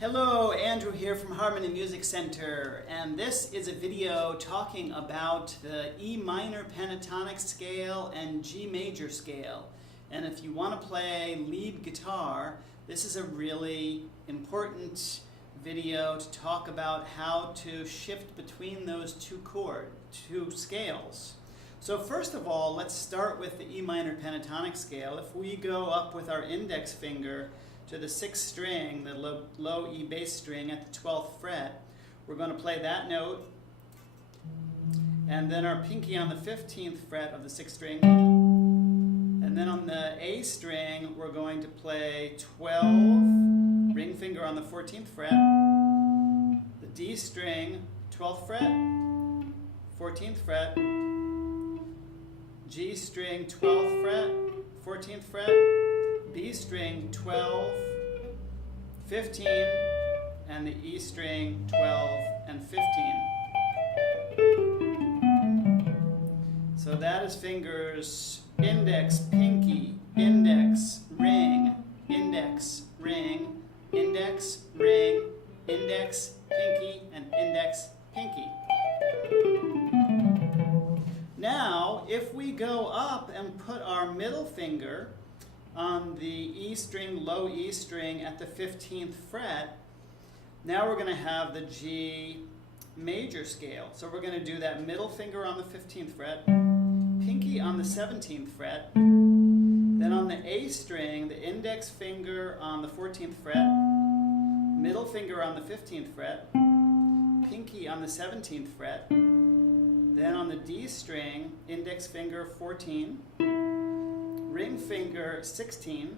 Hello, Andrew here from Harmony Music Center, and this is a video talking about the E minor pentatonic scale and G major scale. And if you want to play lead guitar, this is a really important video to talk about how to shift between those two scales. So first of all, let's start with the E minor pentatonic scale. If we go up with our index finger to the 6th string, the low E bass string at the 12th fret, we're going to play that note, and then our pinky on the 15th fret of the 6th string, and then on the A string we're going to play 12, ring finger on the 14th fret, the D string, 12th fret, 14th fret, G string, 12th fret, 14th fret, B string 12, 15, and the E string 12 and 15. So that is fingers index, pinky, index, ring, index, ring, index, ring, index, pinky, and index, pinky. Now, if we go up and put our middle finger on the E string, low E string at the 15th fret, now we're going to have the G major scale. So we're going to do that middle finger on the 15th fret, pinky on the 17th fret, then on the A string, the index finger on the 14th fret, middle finger on the 15th fret, pinky on the 17th fret, then on the D string, index finger 14, ring finger 16,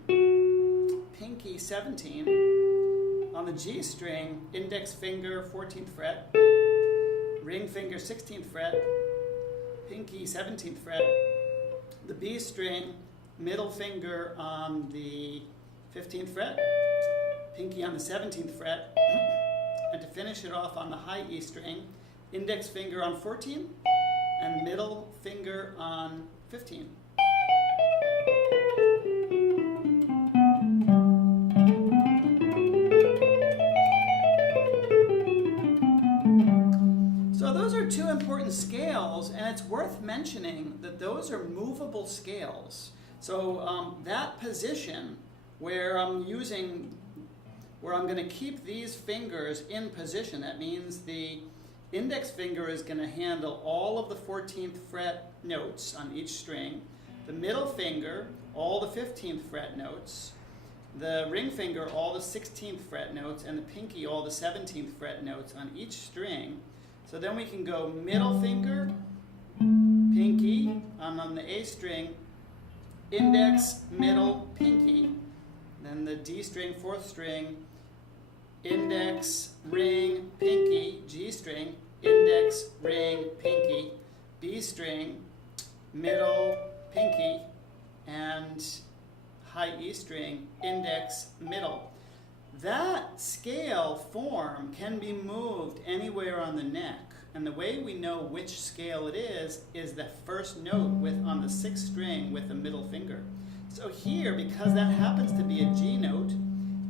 pinky 17, on the G string, index finger 14th fret, ring finger 16th fret, pinky 17th fret, the B string, middle finger on the 15th fret, pinky on the 17th fret, and to finish it off on the high E string, index finger on 14 and middle finger on 15. So those are two important scales, and it's worth mentioning that those are movable scales. So that position where I'm going to keep these fingers in position, that means the index finger is going to handle all of the 14th fret notes on each string, the middle finger, all the 15th fret notes, the ring finger, all the 16th fret notes, and the pinky, all the 17th fret notes on each string. So then we can go middle finger, pinky, and on the A string, index, middle, pinky, then the D string, 4th string, index, ring, pinky, G string, index, ring, pinky, B string, middle, pinky, and high E string, index, middle. That scale form can be moved anywhere on the neck, and the way we know which scale it is the first note on the 6th string with the middle finger. So here, because that happens to be a G note,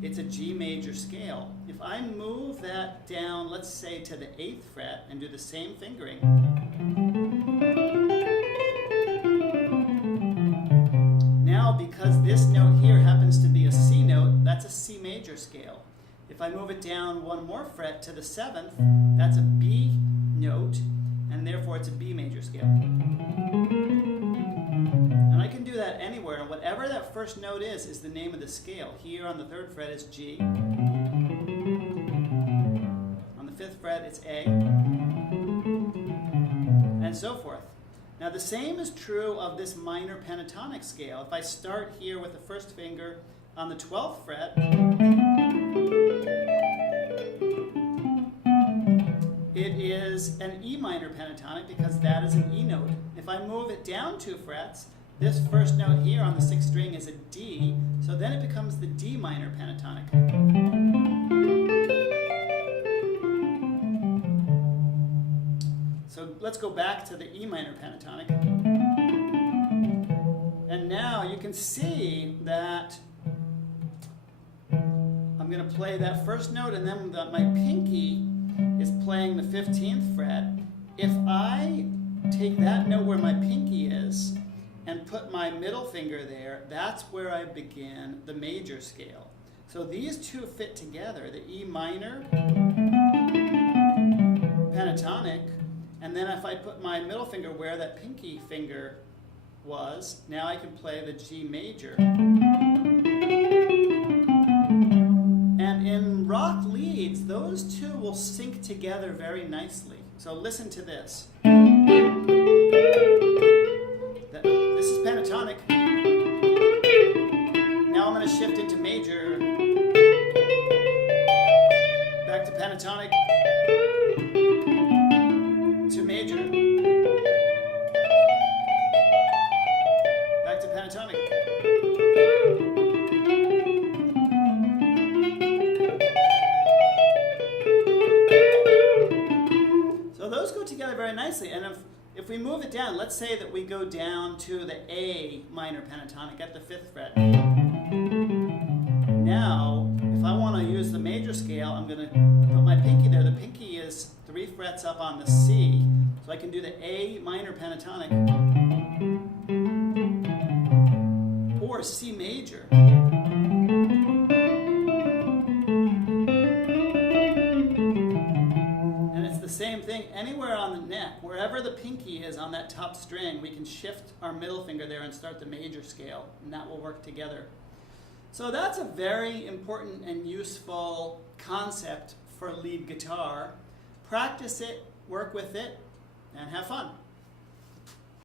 it's a G major scale. If I move that down, let's say to the 8th fret, and do the same fingering, now because this note here happens to be a C note, that's a C major scale. If I move it down one more fret to the 7th, that's a B note, and therefore it's a B major scale. And I can do that anywhere, and whatever that first note is the name of the scale. Here on the 3rd fret is G. On the 5th fret it's A. And so forth. Now the same is true of this minor pentatonic scale. If I start here with the first finger on the 12th fret, it is an E minor pentatonic because that is an E note. If I move it down 2 frets, this first note here on the 6th string is a D, so then it becomes the D minor pentatonic. So let's go back to the E minor pentatonic. And now you can see that going to play that first note, and then my pinky is playing the 15th fret. If I take that note where my pinky is and put my middle finger there, that's where I begin the major scale. So these two fit together, the E minor pentatonic, and then if I put my middle finger where that pinky finger was, now I can play the G major. And in rock leads, those two will sync together very nicely. So listen to this. This is pentatonic. Now I'm going to shift into major. Back to pentatonic. To major. Back to pentatonic. So those go together very nicely. And if we move it down, let's say that we go down to the A minor pentatonic at the 5th fret. Now, if I want to use the major scale, I'm going to put my pinky there. The pinky is 3 frets up on the C, so I can do the A minor pentatonic or C major. And it's the same thing anywhere on the neck. Wherever the pinky is on that top string, we can shift our middle finger there and start the major scale, and that will work together. So that's a very important and useful concept for lead guitar. Practice it, work with it, and have fun.